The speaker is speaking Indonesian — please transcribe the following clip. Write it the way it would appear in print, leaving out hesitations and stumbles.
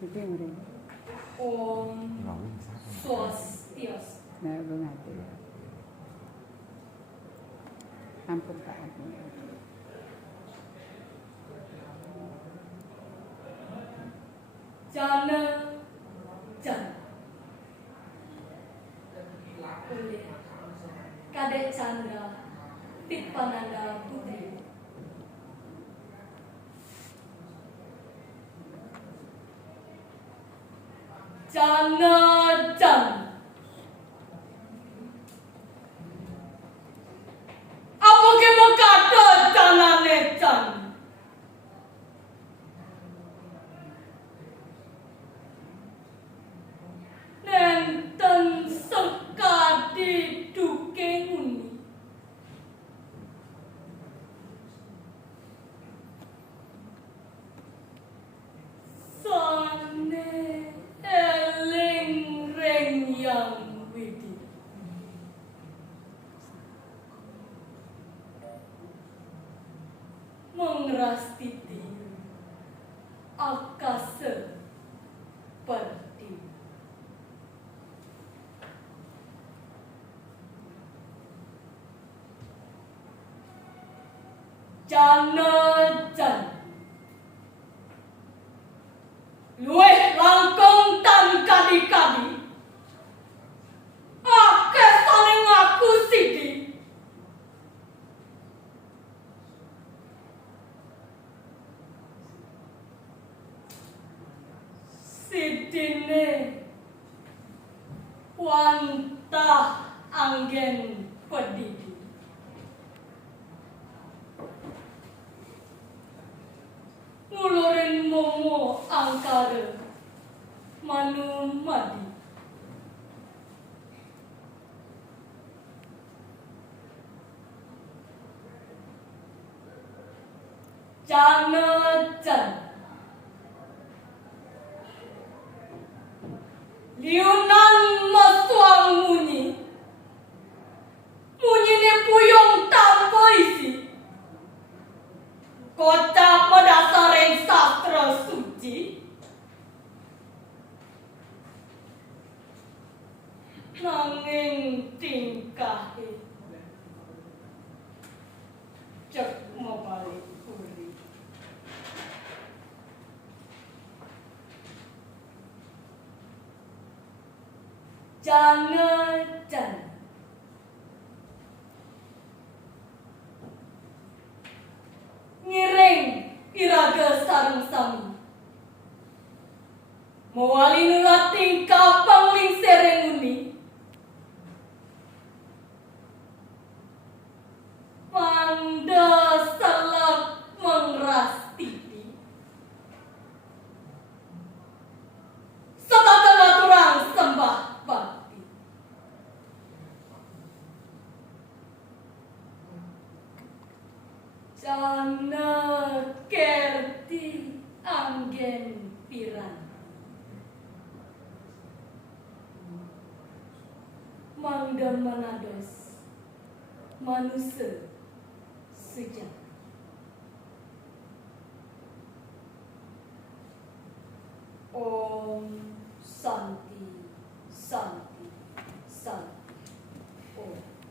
Itu yang udah. Om Swastiastu. Nah, belum ada. Ampun Pak. Jana Jana oleh Kadek Chandra Tippananda Putri. Jana Jana apa ke mau kata janane Jana nenten sekadi dukenguni sane eling reng yang widi mengrastiti akase perdi jana jana luwih langkung tan kadi-kadi akeh saling ngaku sidi sidine wantah anggen pedidi ngulurin momo angkara manumadi jana jana liunan masuang munyi munyine puyong tanpa isi kocak mendasareng sastra suci nanging tingkahe cek mabalik uri jana jana ngiring iraga sareng sami mawali nulat tingkah pangling sereng uni panda selak mengrastiti setata naturang sembah bakti jana kerti anggen piran mangda manados manusia sejak Om Santi Santi